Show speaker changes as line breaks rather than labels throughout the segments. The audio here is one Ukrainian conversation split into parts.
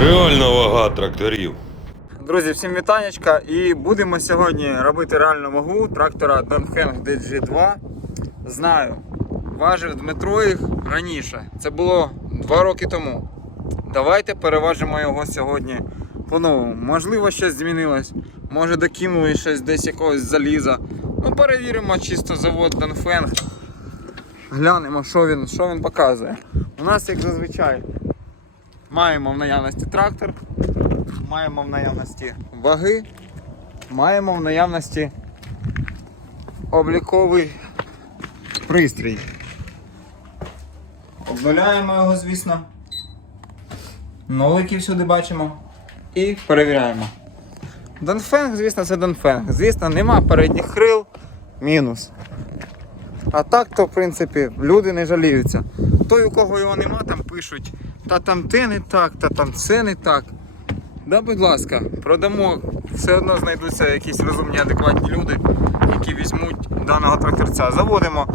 Реальна вага тракторів.
Друзі, всім вітанечка. І будемо сьогодні робити реальну вагу трактора Dongfeng DG2. Знаю, важив Дмитро їх раніше. Це було 2 роки тому. Давайте переважимо його сьогодні по-новому. Можливо, щось змінилось. Може докинули щось десь якогось заліза. Ну, перевіримо чисто завод Dongfeng. Глянемо, що він, що він показує. У нас, як зазвичай, маємо в наявності трактор, маємо в наявності ваги, маємо в наявності обліковий пристрій. Обнуляємо його, звісно. Нолики всюди бачимо. І перевіряємо. Донфенг, звісно, це Донфенг. Звісно, нема передніх крил, мінус. А так, то, в принципі, люди не жаліються. Той, у кого його нема, там пишуть, та там те не так, та там це не так. Да, будь ласка, продамо. Все одно знайдуться якісь розумні, адекватні люди, які візьмуть даного тракторця. Заводимо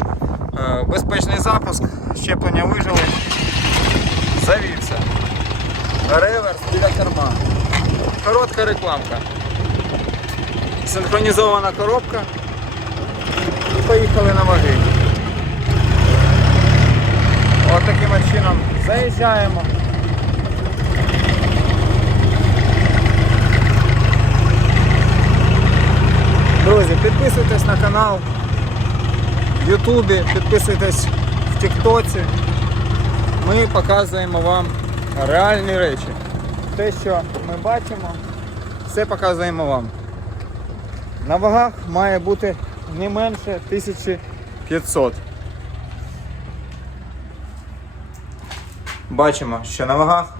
е, безпечний запуск, щеплення вижили, завівся. Реверс біля керма. Коротка рекламка. Синхронізована коробка. Поїхали на ваги. От чином заїжджаємо. Друзі, підписуйтесь на канал в Ютубі, підписуйтесь в Тіктоці. Ми показуємо вам реальні речі. Те, що ми бачимо, все показуємо вам. На вагах має бути не менше 1500. Бачимо, що на вагах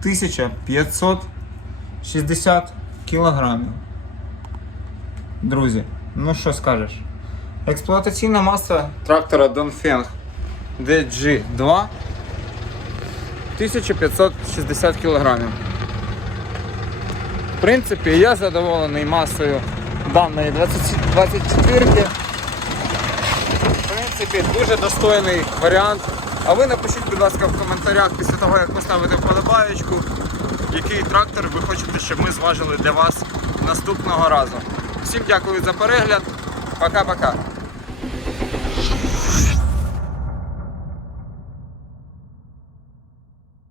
1560 кілограмів. Друзі, ну що скажеш? Експлуатаційна маса трактора Dongfeng DG2 1560 кг. В принципі, я задоволений масою даної 20 24 В принципі, дуже достойний варіант. А ви напишіть, будь ласка, в коментарях після того, як поставите вподобаєчку, який трактор ви хочете, щоб ми зважили для вас наступного разу. Всім дякую за перегляд. Пока-пока.